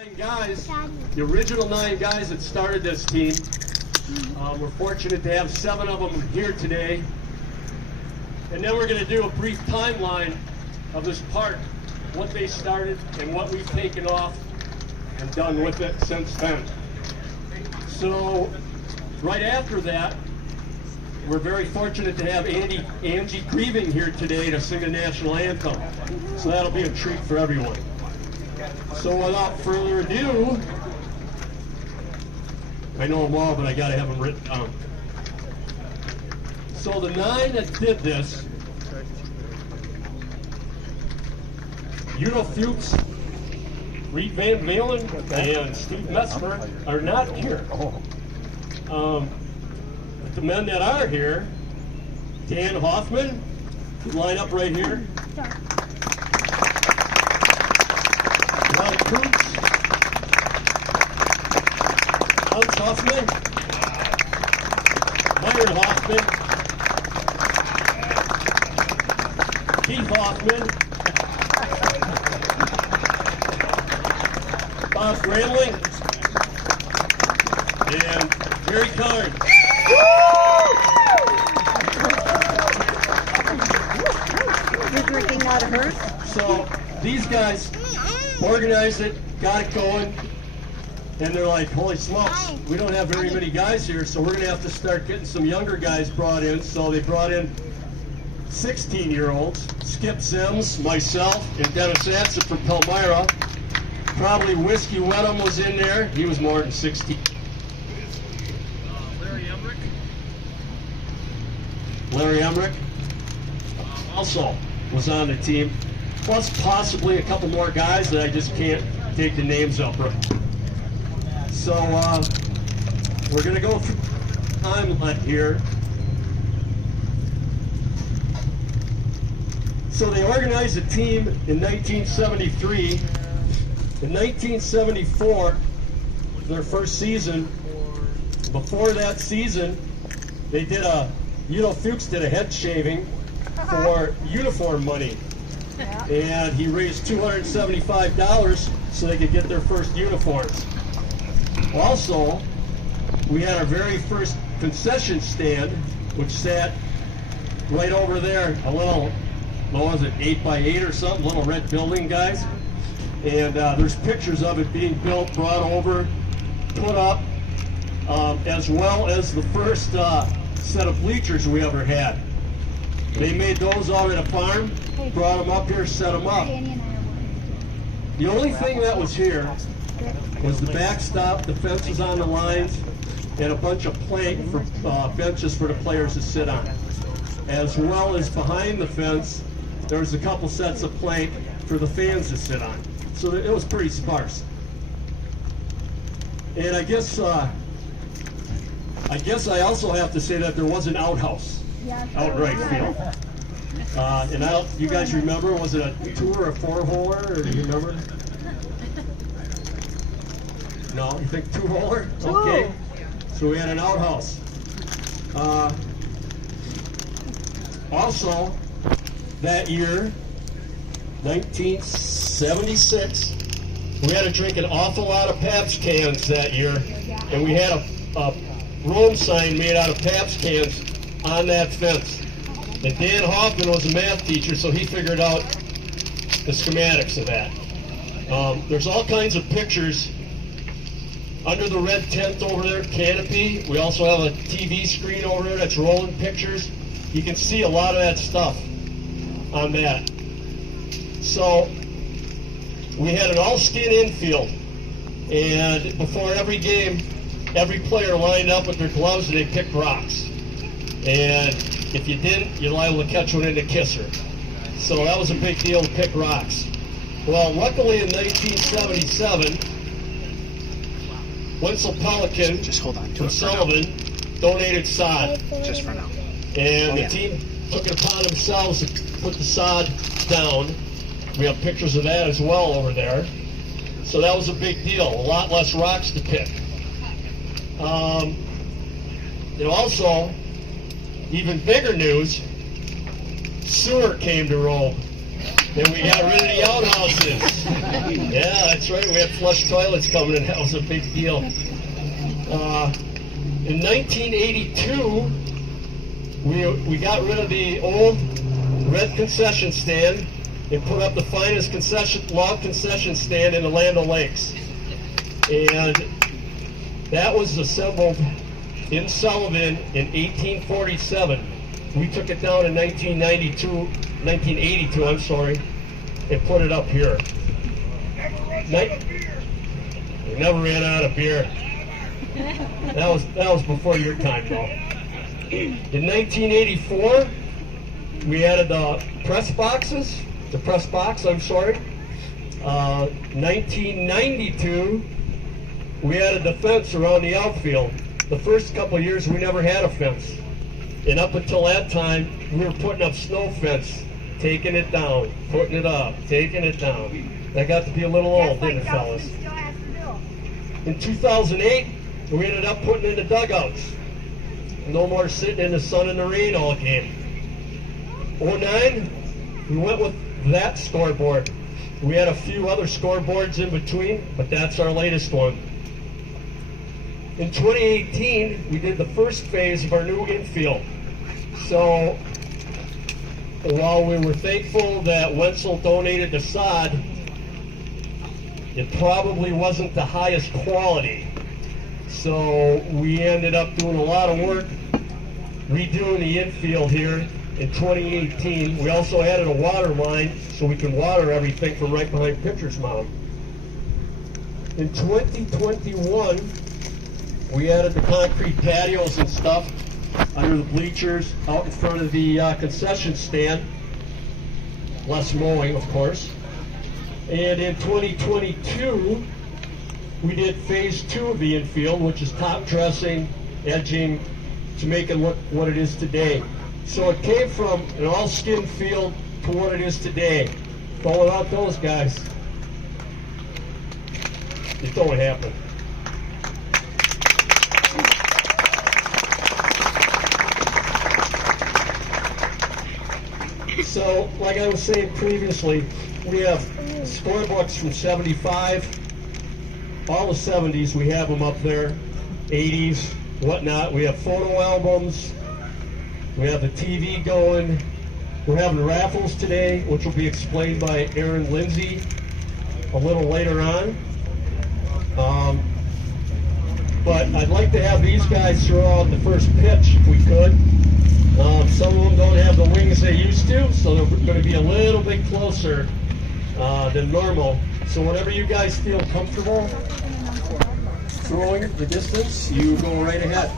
9 guys, the original 9 guys that started this team. We're fortunate to have 7 of them here today. And then we're going to do a brief timeline of this park, what they started and what we've taken off and done with it since then. So right after that, we're very fortunate to have Angie Grieving here today to sing the national anthem. So that'll be a treat for everyone. So without further ado, I know them all, but I gotta have them written down. So the 9 that did this, Uno Fuchs, Reed Van Valen, and Steve Metzger are not here. But the men that are here, Dan Hoffman, line up right here. Ron Coots, Hans Hoffman, Myron Hoffman, Keith Hoffman, Bob Granley, and Jerry Carn. You're drinking out of hers? So these guys organized it, got it going, and they're like, holy smokes, we don't have very many guys here, so we're going to have to start getting some younger guys brought in. So they brought in 16-year-olds, Skip Sims, myself, and Dennis Atson from Palmyra. Probably Whiskey Wedham was in there. He was more than 16. Larry Emmerich also was on the team, plus possibly a couple more guys that I just can't take the names up. So we're going to go through the timeline here. So they organized a team in 1973. In 1974, their first season. Before that season, they did Uno Fuchs did a head shaving for uniform money. And he raised $275 so they could get their first uniforms. Also, we had our very first concession stand, which sat right over there, a little, what was it, 8x8 or something, little red building, guys. And there's pictures of it being built, brought over, put up, as well as the first set of bleachers we ever had. They made those out at a farm, brought them up here, set them up. The only thing that was here was the backstop, the fences on the lines, and a bunch of plank for benches for the players to sit on. As well as behind the fence, there was a couple sets of plank for the fans to sit on. So it was pretty sparse. And I guess I also have to say that there was an outhouse out right field. And you guys remember, was it a 2 or a 4-holer, or do you remember? No, you think 2-holer? Okay. So we had an outhouse. Also, that year, 1976, we had to drink an awful lot of Pabst cans that year, and we had a roam sign made out of Pabst cans on that fence. And Dan Hoffman was a math teacher, so he figured out the schematics of that. There's all kinds of pictures under the red tent over there, canopy. We also have a TV screen over there that's rolling pictures. You can see a lot of that stuff on that. So we had an all-skin infield, and before every game, every player lined up with their gloves and they picked rocks. And if you didn't, you're liable to catch one in the kisser. So that was a big deal to pick rocks. Well, luckily in 1977, Wenzel Pelican from Sullivan donated sod. Just for now. And the team took it upon themselves to put the sod down. We have pictures of that as well over there. So that was a big deal. A lot less rocks to pick. And also, even bigger news, sewer came to Robe. Then we got rid of the outhouses. Yeah, that's right. We had flush toilets coming in. That was a big deal. In 1982, we got rid of the old red concession stand and put up the finest log concession stand in the Land O'Lakes. And that was assembled in Sullivan in 1847. We took it down in 1982, I'm sorry, and put it up here. We never ran out of beer. That was before your time, though. In 1984, we added the press box, I'm sorry. 1992, we added the fence around the outfield. The first couple of years, we never had a fence. And up until that time, we were putting up snow fence, taking it down, putting it up, taking it down. That got to be a little old, didn't it, fellas? In 2008, we ended up putting in the dugouts. No more sitting in the sun and the rain all game. 2009, we went with that scoreboard. We had a few other scoreboards in between, but that's our latest one. In 2018, we did the first phase of our new infield. So, while we were thankful that Wenzel donated the sod, it probably wasn't the highest quality. So, we ended up doing a lot of work redoing the infield here in 2018. We also added a water line so we can water everything from right behind Pitcher's Mound. In 2021, we added the concrete patios and stuff under the bleachers out in front of the concession stand. Less mowing, of course. And in 2022, we did phase 2 of the infield, which is top dressing, edging, to make it look what it is today. So it came from an all-skin field to what it is today. But without those guys, it don't happen. So, like I was saying previously, we have scorebooks from 75, all the 70s, we have them up there, 80s, whatnot. We have photo albums, we have the TV going. We're having raffles today, which will be explained by Aaron Lindsay a little later on. But I'd like to have these guys throw out the first pitch if we could. Some of them don't have the wings they used to, so they're going to be a little bit closer than normal. So whenever you guys feel comfortable throwing the distance, you go right ahead.